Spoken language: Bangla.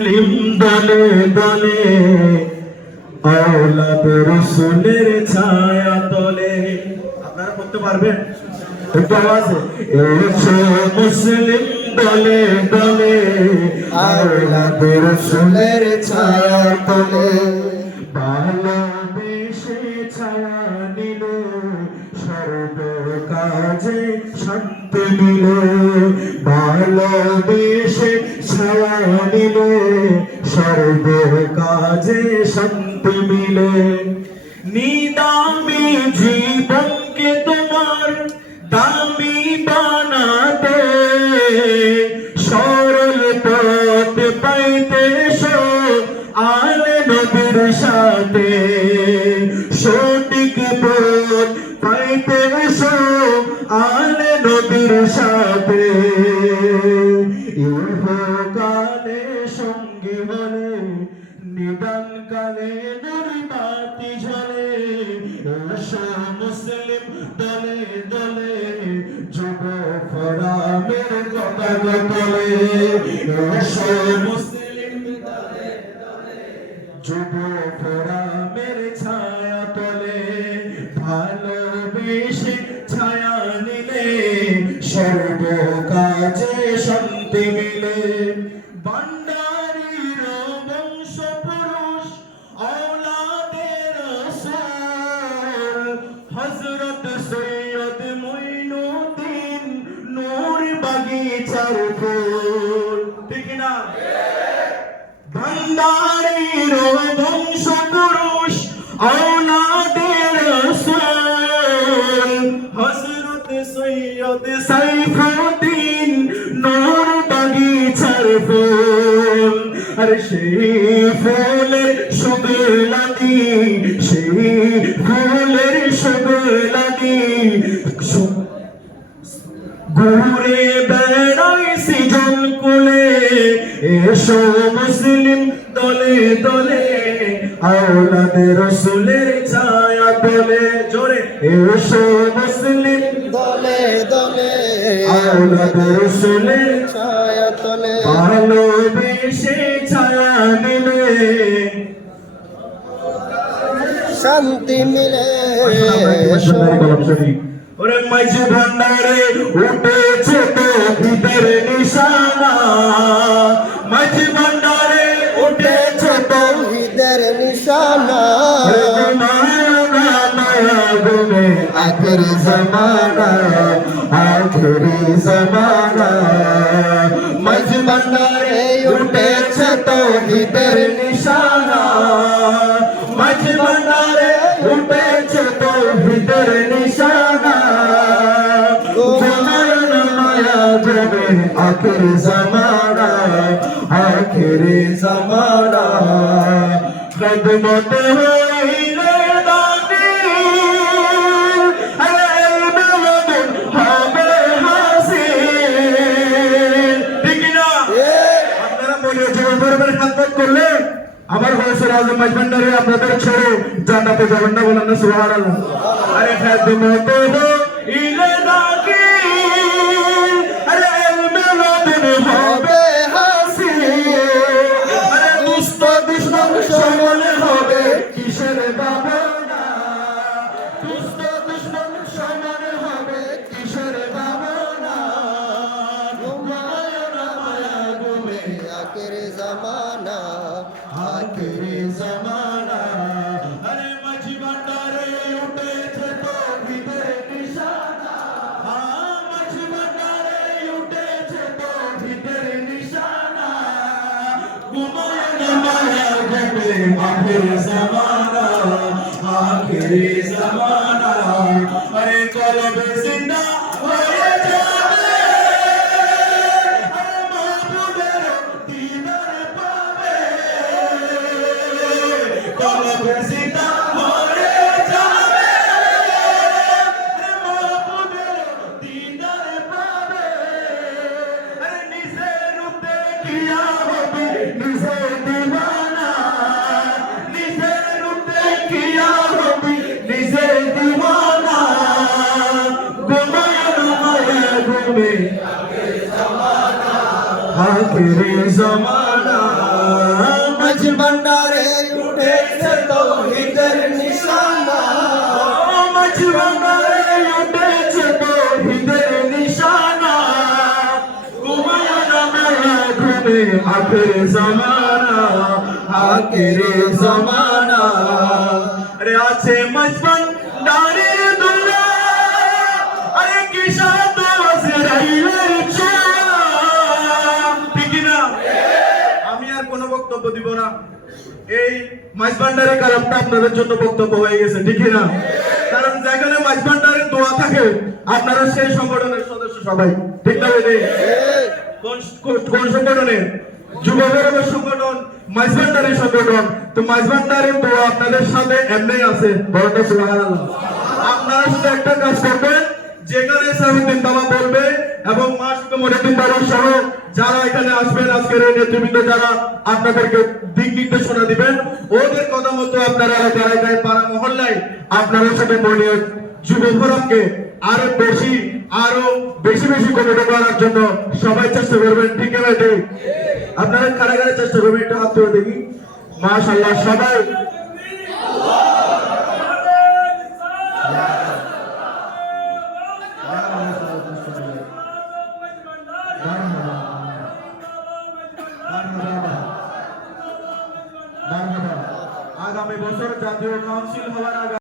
দলে দলে আওলাদ রাসূলের ছায়া তলে। আপনারা পড়তে পারবেন? একটু আওয়াজে এসো মুসলিম দলে দলে আওলাদ রাসূলের ছায়া তলে। ভালোবেসে ছায়া নিল সর্ব কাজে শান্তি মিল। ভালোবেসে ছায়া নিল সর্ব কাজে শান্তি মিলে। নিদামি জীবনকে তোমার দামি বানাতে সরল পথ পাইতে আলে নবীর সাথে। সঠিক পথ পাইতে আলে নবীর সাথে। ইহকালে সঙ্গী হলে নিদান কালে দুর্বাতি ঝলে। এসো মুসলিম দলে দলে যুব ফোরামের পতাকা তলে। এসো মুসলিম দলে দলে যুব ফোরামের ছায়া তলে। ভালোবেসে ছায়া নিলে সর্ব কাজে শান্তি মিলে। ভান্ডারীর বংশ পুরুষ আওলাদে রাসূল হযরত সৈয়দ মুঈনুদ্দিন নূর বাগিচার ফুল। ঠিক না? ভান্ডারীর বংশ পুরুষ আওলাদে রাসূল হযরত সৈয়দ সাইফুদ্দিন নূর বাগিচার ফুল। আর সেই ফুলের সুগলানি সেই ফুলের সুগলানি ঘুরে বেড়ায় সৃজন কুলে। এসো মুসলিম দলে দলে আওলাদ রাসূলের ছায়া তলে। জোরে এসো মুসলিম দলে দলে আওলাদ রাসূলের ছায়া তলে। ভালোবেসে ছায়া নিলে শান্তি মিলে। ওরে মাঝি ভান্ডারে উঠেছে তো ভিতর নিশানা। মাঝি ভান্ডারে উঠেছে তো ঈদের নিশানা। আখেরি জমানা আখেরি জমানা। মাঝি ভান্ডারে উঠেছে তো ভিতর নিশানা। মাঝি ভান্ডারে উঠেছে তো ভিতর নিশানা। আখেরি জমানা আখেরি জমানা। খিদমত হইলে দানি আলমদন হবে হাসিল। ঠিক না? আপনারা মনে জীবন পরিবারের খেদমত করলে আমার হয়েছিল আজম মাঝভান্ডারে আপনাদের ছেড়ে জান্নাতে যাবেন না। বলেন না সুবহানাল্লাহ। আরে খিদমত হইলে দানি হবে হাসিল। আরে দুষ্ট দুশ্মন সমলে হবে কিসের ভাবনা। দুষ্ট দুশ্মন সমলে হবে কিসের ভাবনা। ঘুমায় না মায়া ঘুমে আখেরি জামানা আখেরি জমানা। আরে মাঝি ভান্ডারে উঠেছে তো ভিতরে নিশানা। মাঝি ভান্ডারে উঠেছে তো ভিতরে নিশানা। ঘুমায় না মায়া ঘুমে আখেরি জমানা আখেরি জমানা। আরে কলবে জিন্দা হয়ে যাবে আরে মাহবুবের দিদার পাবে। কলবে জিন্দা হয়ে যাবে আরে মাহবুবের দিদার পাবে। আরে নিজের রূপে কিয়া হবে নিজে দিওয়ানা। নিজের রূপে কিয়া হবে নিজে দিওয়ানা। ঘুমায় না মায়া ঘুমে আখেরি জমানা নিশানা ও মাঝবান্ডারে উঠেছে তৌহিদের নিশানা ঘুমায় না মেলা ঘুমে আখের জামানা আখের জামানা আরে আছে মাঝবান্ডারে দুলা আরে কি সাথ আজরাইলের ছোঁয়া ঠিক না আমি আর কোনো বক্তব্য দিব না এই মাইজভান্ডারের কালামটা আপনাদের জন্য বক্তব্য হয়ে গেছে ঠিক না কারণ যেখানে মাইজভান্ডারের দোয়া থাকে আপনারা সেই সংগঠনের সদস্য সবাই ঠিক না ভাই কোন সংগঠনের যুব ফোরামের সংগঠন মাইজভান্ডারের সংগঠন তো মাইজভান্ডারের দোয়া আপনাদের সাথে এমনি আছে বড়টা সুবহানাল্লাহ আপনারা শুধু একটা কাজ করবেন যেখানে সাহুদ্দিন বাবা বলবে এবং মাসুদ মনিউদ্দিন বাবা সহ যারা এখানে আসবেন আজকের এই নেতৃবৃন্দ যারা আপনাদেরকে দিক নির্দেশনা দিবেন ওদের কথা মতো আপনারা এলাকায় পাড়া মহল্লায় আপনারা সাথে মনিউদ যুব ফোরামকে আরো বেশি কমিটি করার জন্য সবাই চেষ্টা করবেন ঠিক আছে ঠিক আপনারা কারাগারে চেষ্টা করবেন একটু হাত তুলে দেখি মাশাআল্লাহ সবাই আগামী বছর জাতীয় কাউন্সিল হওয়ার আগে